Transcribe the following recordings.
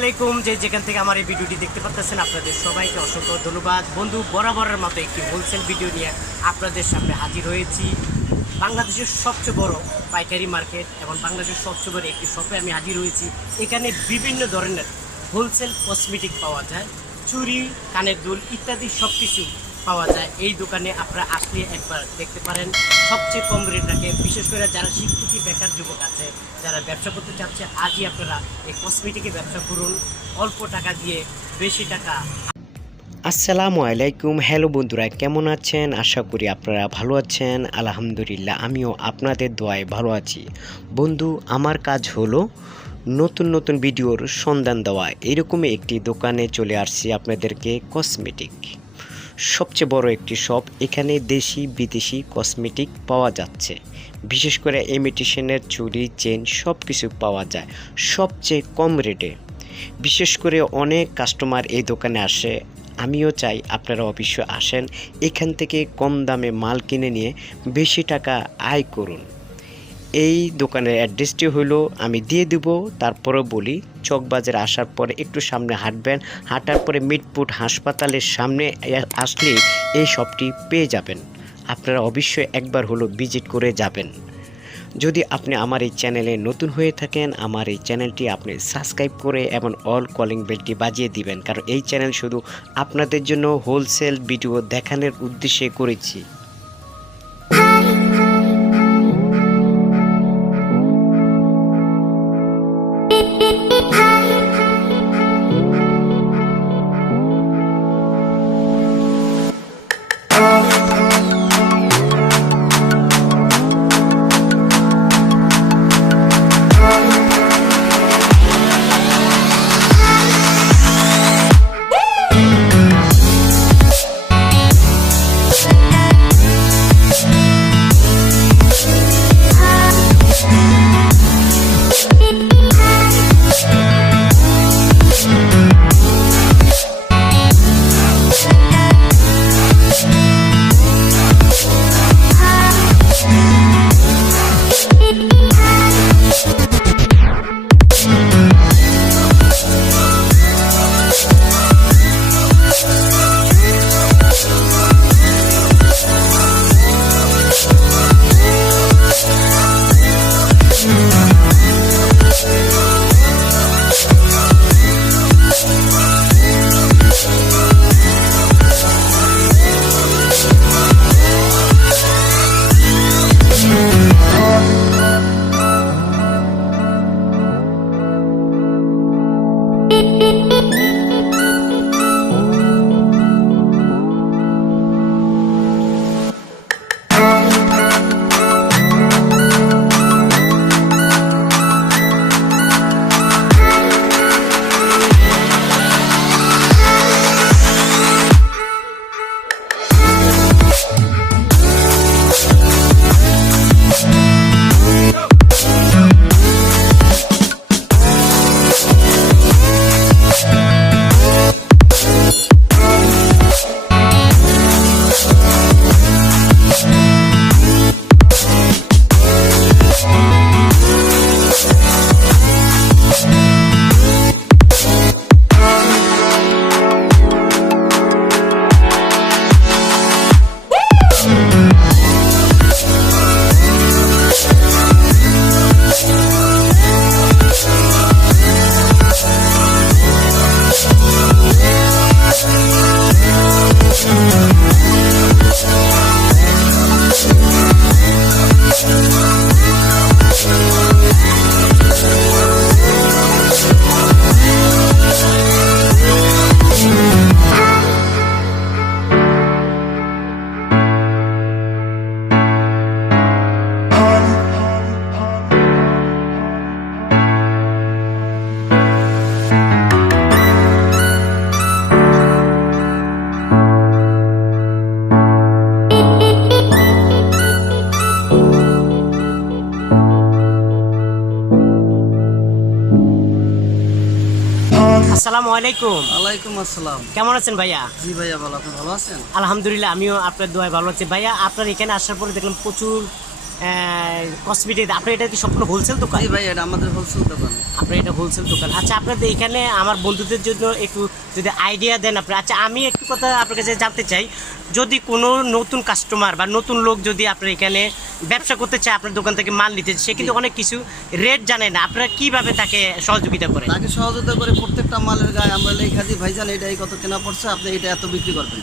আলাইকুম। যে যেখান থেকে আমার এই ভিডিওটি দেখতে পাচ্ছেন আপনাদের সবাইকে অসংখ্য ধন্যবাদ। বন্ধু, বরাবরের মতো একটি হোলসেল ভিডিও নিয়ে আপনাদের সামনে হাজির হয়েছি। বাংলাদেশের সবচেয়ে বড় পাইকারি মার্কেট এবং বাংলাদেশের সবচেয়ে বড় একটি শপে আমি হাজির হয়েছি। এখানে বিভিন্ন ধরনের হোলসেল কসমেটিক পাওয়া যায়। চুরি, কানের দুল ইত্যাদি সব কিছু পাওয়া যায়। এই দোকানে আপনারা আসলে একবার দেখতে পারেন। সবচেয়ে কম রেট রাখে বিশেষ করে যারা শিক্ষিত বেকার যুবক আছে, যারা ব্যবসা করতে চাচ্ছে, আজই আপনারা এই কসমেটিকের ব্যবসা করুন। অল্প টাকা দিয়ে বেশি টাকা। আসসালামু আলাইকুম। হ্যালো বন্ধুরা, কেমন আছেন? আশা করি আপনারা ভালো আছেন। আলহামদুলিল্লাহ, আমিও আপনাদের দোয়ায় ভালো আছি। বন্ধু, আমার কাজ হলো নতুন নতুন ভিডিওর সন্ধান দেওয়া। এরকমই একটি দোকানে চলে আসছি আপনাদেরকে কসমেটিক সবচেয়ে বড় একটি শপ এখানে দেশি, বিদেশি কসমেটিক পাওয়া যাচ্ছে। বিশেষ করে ইমিটেশনের চুড়ি চেন সব কিছু পাওয়া যায় সবচেয়ে কম রেটে। বিশেষ করে অনেক কাস্টমার এই দোকানে আসে। আমিও চাই আপনারা অবশ্যই আসেন। এখান থেকে কম দামে মাল কিনে নিয়ে বেশি টাকা আয় করুন। এই দোকানের অ্যাড্রেসটি হলো, আমি দিয়ে দেব তারপরে বলি চকবাজারে আসার পরে একটু সামনে হাঁটবেন, হাঁটার পরে মিটপুট হাসপাতালের সামনে আসলে এই শপটি পেয়ে যাবেন। আপনারা অবশ্যই একবার হলো ভিজিট করে যাবেন। যদি আপনি আমার এই চ্যানেলে নতুন হয়ে থাকেন, আমার এই চ্যানেলটি আপনি সাবস্ক্রাইব করে এবং অল কলিং বেলটি বাজিয়ে দিবেন, কারণ এই চ্যানেল শুধু আপনাদের জন্য হোলসেল ভিডিও দেখানোর উদ্দেশ্যে করেছি। আসসালামু আলাইকুম। ওয়ালাইকুম আসসালাম। কেমন আছেন ভাইয়া? জি ভাইয়া ভালো আপনি ভালো আছেন? আলহামদুলিল্লাহ আমিও আপনার দোয়ায় ভালো আছি। ভাইয়া আপনার এখানে আসার পরে দেখলাম প্রচুর কসমেটিক আপনার এটা কি সম্পূর্ণ হোলসেল দোকান? ভাই এটা আমাদের হোলসেল দোকান। আপনার এটা হোলসেল দোকান। আচ্ছা আপনাদের এখানে আমার বন্ধুদের জন্য একটু যদি আইডিয়া দেন আপনি। আচ্ছা আমি একটু কথা আপনার কাছে জানতে চাই। যদি কোনো নতুন কাস্টমার বা নতুন লোক যদি আপনার এখানে ব্যবসা করতে চায় আপনার দোকান থেকে মাল নিতে সে কিন্তু অনেক কিছু রেট জানে না। আপনারা কীভাবে তাকে সহযোগিতা করেন? তাকে সহযোগিতা করে প্রত্যেকটা মালের গায়ে আমরা লেখা দিই ভাইজান এটা এই কত কেনা পড়ছে? আপনি এটা এত বিক্রি করবেন?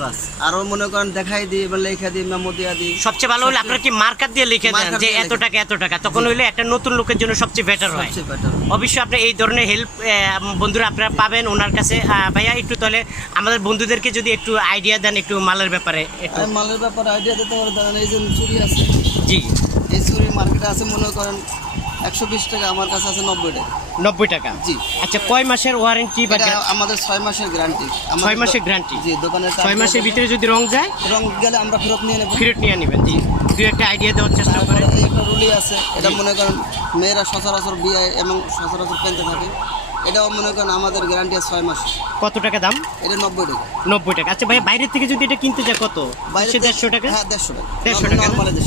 বাস আরও মনে করেন দেখাই দিই এবার লেখা দিই মেমো দিয়া দিই। সবচেয়ে ভালো হলে আপনারা কি মার্কার দিয়ে লিখে দেন যে এত টাকা এত টাকা? তখন হইলে একটা নতুন লোকের জন্য সবচেয়ে বেটার হয়। সবচেয়ে অবশ্যই আপনি এই ধরনের হেল্প বন্ধুরা আপনারা পাবেন ওনার কাছে। আহ, ভাইয়া একটু তাহলে আমাদের বন্ধুদেরকে যদি একটু আইডিয়া দেন একটু মালের ব্যাপারে একটু। আর মালের ব্যাপারে আইডিয়া দিতে পারে ধরেন এই যে চুরি আছে। জি। এই চুরি মার্কেটে আছে মনে করেন একশো বিশ টাকা আমার কাছে আছে নব্বই টাকা। নব্বই টাকা? জি। আচ্ছা কয় মাসের ওয়ারেন্টি বা আমাদের ছয় মাসের গ্যারান্টি ছয় মাসের গ্যারান্টি জি দোকানের ছয় মাসের ভিতরে যদি রং যায়? রং গেলে আমরা ফেরত নিয়ে নেব। ফেরত নিয়ে নেবেন জি। একটা আইডিয়া দেওয়ার চেষ্টা করেন। একটা রুলি আছে এটা মনে করেন মেয়েরা সচরাচর বিয়ে এবং সচরাচর পেনতে থাকে। এটাও মনে করেন আমাদের গ্যারান্টি ছয় মাস কত টাকা দাম? এটা নব্বই টাকা। নব্বই টাকা। আচ্ছা ভাই বাইরের থেকে যদি এটা কিনতে যায় কত? বাইরে দেড়শো টাকা? হ্যাঁ দেড়শো টাকা। দেড়শো টাকা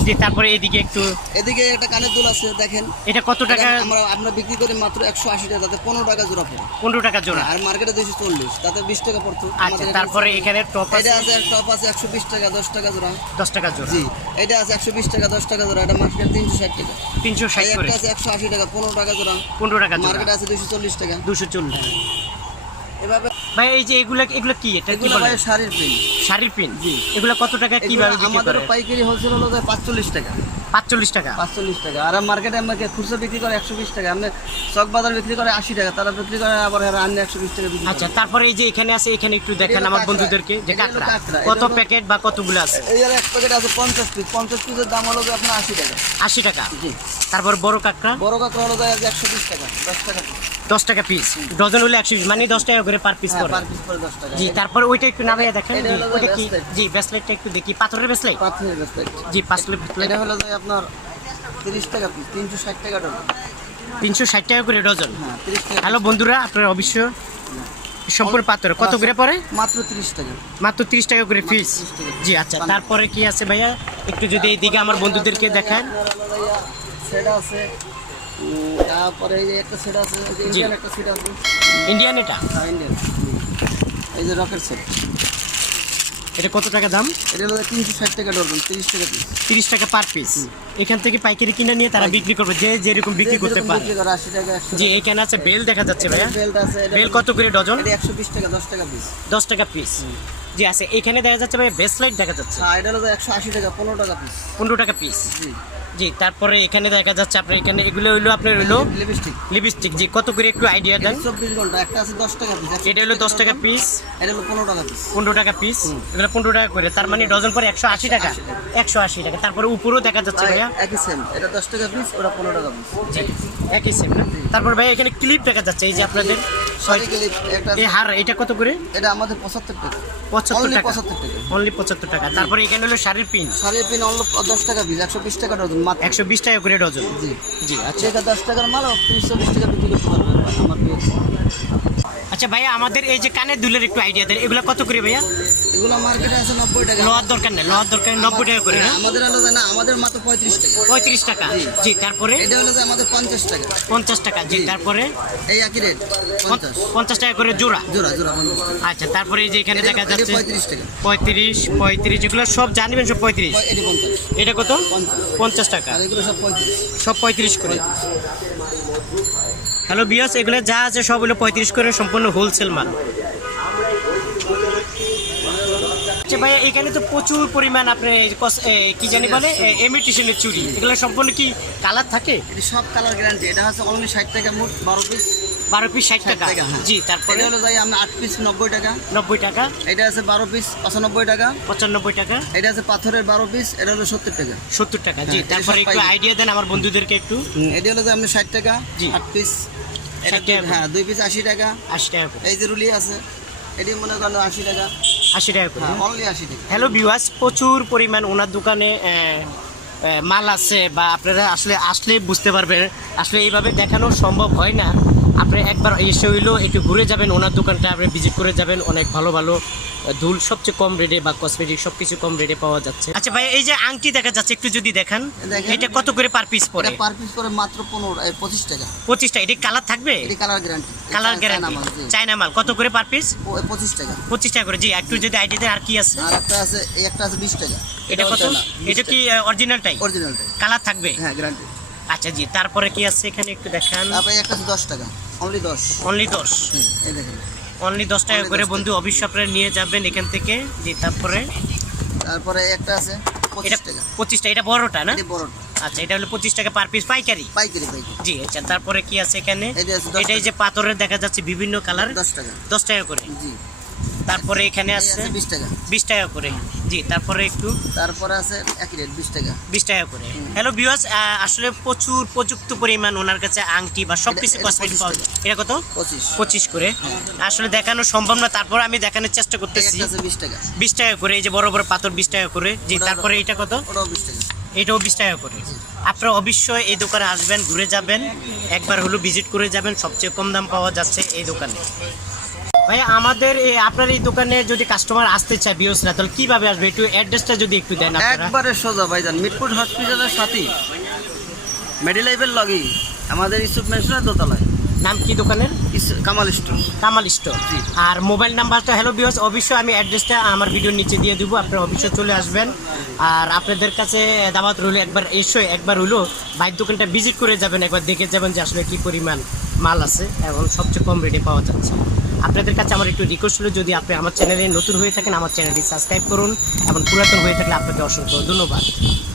জি তারপরে এদিকে একটু এদিকে একটা কানের দুল আছে দেখেন। এটা কত টাকা? আমরা আমরা বিক্রি করে মাত্র একশো আশি টাকা তাতে পনেরো টাকা জোড়া পড়ে। পনেরো টাকা জোড়া। আর মার্কেটে দুইশো চল্লিশ তাতে বিশ টাকা পড়তো। আচ্ছা তারপরে এখানে টপ এটা আছে। টপ আছে একশো বিশ টাকা দশ টাকা জোড়া। দশ টাকা জোড়া। জি এটা আছে একশো বিশ টাকা দশ টাকা জোড়া। এটা মার্কেটে তিনশো ষাট টাকা। তিনশো ষাট একটা আছে একশো আশি টাকা পনেরো টাকা জোড়া। পনেরো টাকা মার্কেটে আছে দুইশো চল্লিশ টাকা। দুশো চল্লিশ। এভাবে ভাই এই যে এগুলা এগুলো কি? এটা কি বলে? শাড়ির প্রিন্ট। শাড়ির পিন জি। এগুলো কত টাকা কীভাবে বিক্রি আমাদের পাইকারি হোলসেল হলো যায় পাঁচচল্লিশ টাকা। পাঁচচল্লিশ টাকা? পাঁচচল্লিশ টাকা। আর মার্কেটে আমাকে খুচরো বিক্রি করে একশো বিশ টাকা? আপনি চক বাজার বিক্রি করে আশি টাকা। তারা বিক্রি করে আবার আনলে একশো বিশ টাকা বিক্রি আচ্ছা তারপরে এই যে এখানে আছে এখানে একটু দেখেন আমার বন্ধুদেরকে যে কাঁকড়া। কত প্যাকেট বা কতগুলো আছে? এই আর এক প্যাকেট আছে পঞ্চাশ পিস পঞ্চাশ পিসের দাম হলো আপনার আশি টাকা। আশি টাকা। জি। তারপর বড় কাঁকড়া? বড় কাঁকড়া হলো যায় একশো বিশ টাকা দশ টাকা। piece। দশ টাকা পিস ডজন হলে একশো মানে দশ টাকা করে পার পিস করে পার পিস করে দশ টাকা। জি তারপর ওইটা একটু নামাইয়া দেখেন। ওইটা কি? জি ব্রেসলেটটা একটু দেখি। পাথরের ব্রেসলেট পাথরের ব্যাসলেট জি পাঁচলে ব্রেসলেট হলো যায় আপনার তিরিশ টাকা পিস তিনশো ষাট টাকা ডজন। তিনশো ষাট টাকা করে ডজন। হ্যাঁ হ্যালো বন্ধুরা আপনারা অবশ্য সম্পূর্ণ পাথর কত করে পড়ে? মাত্র তিরিশ টাকা। মাত্র তিরিশ টাকা করে পিস জি আচ্ছা তারপরে কি আছে ভাইয়া? একটু যদি এইদিকে আমার বন্ধুদেরকে দেখান। সেট আছে তারপরে এই যে একটা সেট আছে যে ইন্ডিয়ান একটা সেট আছে। ইন্ডিয়ান এটা? হ্যাঁ ইন্ডিয়ান এই যে রকেট সেট এটা কত টাকা দাম? এটা হলো তিনশো ষাট টাকা ডজন তিরিশ টাকা পিস তিরিশ টাকা পার পিস এখান থেকে পাইকারি কিনে নিয়ে তারা বিক্রি করবে যে যেরকম বিক্রি করতে পারে। আশি টাকা জি এখানে আছে বেল দেখা যাচ্ছে ভাইয়া। বেল্ট আছে বেল কত করে ডজন? একশো বিশ টাকা দশ টাকা পিস দশ টাকা পিস জি আছে। এখানে দেখা যাচ্ছে ভাইয়া ব্রেসলাইট দেখা যাচ্ছে। হ্যাঁ এটা হলো একশো আশি টাকা পনেরো টাকা পিস পনেরো টাকা পিস জি। জি তারপরে এখানে দেখা যাচ্ছে আপনার এখানে এগুলো হইল আপনার হইল লিপস্টিক। লিপস্টিক জি কত করে একটু আইডিয়া দেন? চব্বিশ ঘণ্টা একটা আছে দশ টাকা পিস এটা হলো দশ টাকা পিস এটা হলো পনেরো টাকা পিস পনেরো টাকা পিস এগুলো পনেরো টাকা করে তার মানে ডজন পরে একশো আশি টাকা। একশো আশি টাকা তারপরে উপরেও দেখা যাচ্ছে ভাইয়া। একই সেম এটা দশ টাকা পিস ওটা পনেরো টাকা পিস জি একই সেম না? তারপর ভাইয়া এখানে ক্লিপ দেখা যাচ্ছে এই যে আপনাদের এই হার এটা কত করে? এটা আমাদের পঁচাত্তর টাকা। পঁচাত্তর টাকা। 75 টাকা। অনলি পঁচাত্তর টাকা। তারপরে এখানে হলো শাড়ির পিন শাড়ির পিন অন্য দশ টাকা পিস একশো বিশ টাকা ডজন একশো বিশ টাকা করে ডজন। জি। জি আচ্ছা। যেটা দশ টাকার মাল তিরিশ চল্লিশ টাকা বিক্রি করতে পারবেন। আমার আচ্ছা ভাইয়া আমাদের এই যে কানের দুলের একটু আইডিয়া দেন। এগুলো কত করে ভাইয়া? এগুলো মার্কেটে আছে নব্বই টাকা। লোয়ার দরকার নেই লোয়ার দরকার নব্বই টাকা করে না হ্যাঁ, আমাদের হলো যে না আমাদের মাত্র পঁয়ত্রিশ টাকা। পঁয়ত্রিশ টাকা। জি। তারপরে? এটা হলো যে আমাদের পঞ্চাশ টাকা। পঞ্চাশ টাকা জি তারপরে? এই একই রেট পঞ্চাশ। পঞ্চাশ টাকা করে জোড়া? জোড়া জোড়া পঞ্চাশ টাকা। আচ্ছা তারপরে এই যে এখানে দেখা যাচ্ছে পঁয়ত্রিশ টাকা। পঁয়ত্রিশ পঁয়ত্রিশ এগুলো সব জানবেন সব পঁয়ত্রিশ? পঁয়- এটি কত? পঞ্চাশ। পঞ্চাশ টাকা। এগুলো সব পঁয়ত্রিশ। সব পঁয়ত্রিশ করে। হ্যালো বিয়স এগুলো যা আছে সব হলো পঁয়ত্রিশ করে সম্পূর্ণ হোলসেল মাল। আচ্ছা ভাইয়া, এখানে তো প্রচুর পরিমাণ আপনার কি জানি বলে? এমিটেশনের চুরি। এগুলো সম্পূর্ণ কি কালার থাকে? সব কালার গ্যারান্টি এটা হচ্ছে অনলি ষাট টাকা মোট বারো পিস বারো পিস ষাট টাকা। হ্যাঁ। জি তারপরে? হলো যাই আমরা আট পিস নব্বই টাকা। নব্বই টাকা। এটা আছে বারো পিস পঁচানব্বই টাকা। পঁচানব্বই টাকা। এটা আছে পাথরের বারো পিস এটা হলো সত্তর টাকা। সত্তর টাকা জি হ্যাঁ, তারপরে একটু আইডিয়া দেন আমার বন্ধুদেরকে একটু। এটা হলো যে আপনি ষাট টাকা জি। আট পিস 60 হ্যাঁ দুই পিস আশি টাকা। আশি টাকা এই যে রুলি আছে এটি মনে করেন আশি টাকা। আশি টাকা করে হ্যাঁ অনলি আশি টাকা। হ্যালো ভিউয়ার্স প্রচুর পরিমাণ ওনার দোকানে মাল আছে বা আপনারা আসলে আসলে বুঝতে পারবেন। আসলে এইভাবে দেখানো সম্ভব হয় না। আপনি একবার এসে হইলেও একটু ঘুরে যাবেন ওনার দোকানটা আপনি ভিজিট করে যাবেন অনেক ভালো ভালো দুল সবচেয়ে কম রেটে বা কসমেটিক সবকিছু কম রেটে পাওয়া যাচ্ছে। আচ্ছা ভাই এই যে আংটি দেখা যাচ্ছে একটু যদি দেখান। এটা কত করে পার পিস পড়ে? পার পিস করে মাত্র পনেরো এই পঁচিশ টাকা। পঁচিশটা এটা কালার থাকবে? এটি colour guarantee colour guarantee China মাল কত করে পার পিস পঁচিশ টাকা। পঁচিশ টাকা করে জি একটু যদি আইডি দেন আর কি আছে? আর একটা আছে এই একটা আছে বিশ টাকা। এটা কত? এটা কি অরিজিনালটাই অরিজিনালটাই কালার থাকবে? হ্যাঁ গ্যারান্টি আচ্ছা জি তারপরে কি আছে? এখানে একটু দেখান। তারপরে একটা আছে দশ টাকা। অনলি দশ। অনলি দশ? এই দেখেন। অনলি দশ টাকা করে বন্ধু অবশ্যই আপনারা নিয়ে যাবেন এখান থেকে জি তারপরে? তারপরে একটা আছে পঁচিশ টাকা। পঁচিশটা এটা বড়টা না? বড়টা। আচ্ছা এটা হলো পঁচিশ টাকা পার পিস পাইকারি? পাইকারি পাইকারি। জি আচ্ছা তারপরে কি আছে এখানে? এটা আছে 10 এটা এই যে পাথরের দেখা যাচ্ছে বিভিন্ন কালার দশ টাকা। দশ টাকা করে। জি। তারপরে এখানে আছে বিশ টাকা। বিশ টাকা করে। জি তারপরে একটু তারপরে আছে একই রেট বিশ টাকা। বিশ টাকা করে। হ্যালো বিওয়াস আসলে প্রচুর প্রযুক্ত পরিমাণ ওনার কাছে আংটি বা সব কিছু কসমেটিক পাওয়া যায়। এটা কত? পঁচিশ। পঁচিশ করে। আসলে দেখানো সম্ভব না তারপর আমি দেখানোর চেষ্টা করতেছি। বিশ টাকা। বিশ টাকা করে এই যে বড় বড় পাথর বিশ টাকা করে। জি তারপরে এটা কত? বিশ টাকা। এটাও বিশ টাকা করে। আপনারা অবশ্যই এই দোকানে আসবেন ঘুরে যাবেন। একবার হলো ভিজিট করে যাবেন সবচেয়ে কম দাম পাওয়া যাচ্ছে এই দোকানে। ভাই আমাদের এই আপনার এই দোকানে যদি কাস্টমার আসতে চায় বিওসরা তাহলে কীভাবে আসবে? একটু অ্যাড্রেসটা যদি একটু দেন আপনারা। একবারে সোজা ভাইজান মিরপুর হসপিটালের সাথেই। মেডিলাইফের লগেই আমাদের ইসুফ মেশনের দোতলায়। নাম কি দোকানের? কামাল স্টোর। কামাল স্টোর। আর মোবাইল নাম্বারটা হ্যালো বিওস অবশ্যই আমি অ্যাড্রেসটা আমার ভিডিওর নিচে দিয়ে দেবো আপনারা অবশ্যই চলে আসবেন। আর আপনাদের কাছে দাওয়াত রইল একবার এসে একবার হইল বাইক দোকানটা ভিজিট করে যাবেন একবার দেখে যাবেন যে আসলে কী পরিমাণ মাল আছে এবং সবচেয়ে কম রেটে পাওয়া যাচ্ছে। আপনাদের কাছে আমার একটু রিকোয়েস্ট হলো, যদি আপনি আমার চ্যানেলে নতুন হয়ে থাকেন, আমার চ্যানেলটি সাবস্ক্রাইব করুন এবং পুরাতন হয়ে থাকলে আপনাকে অসংখ্য ধন্যবাদ।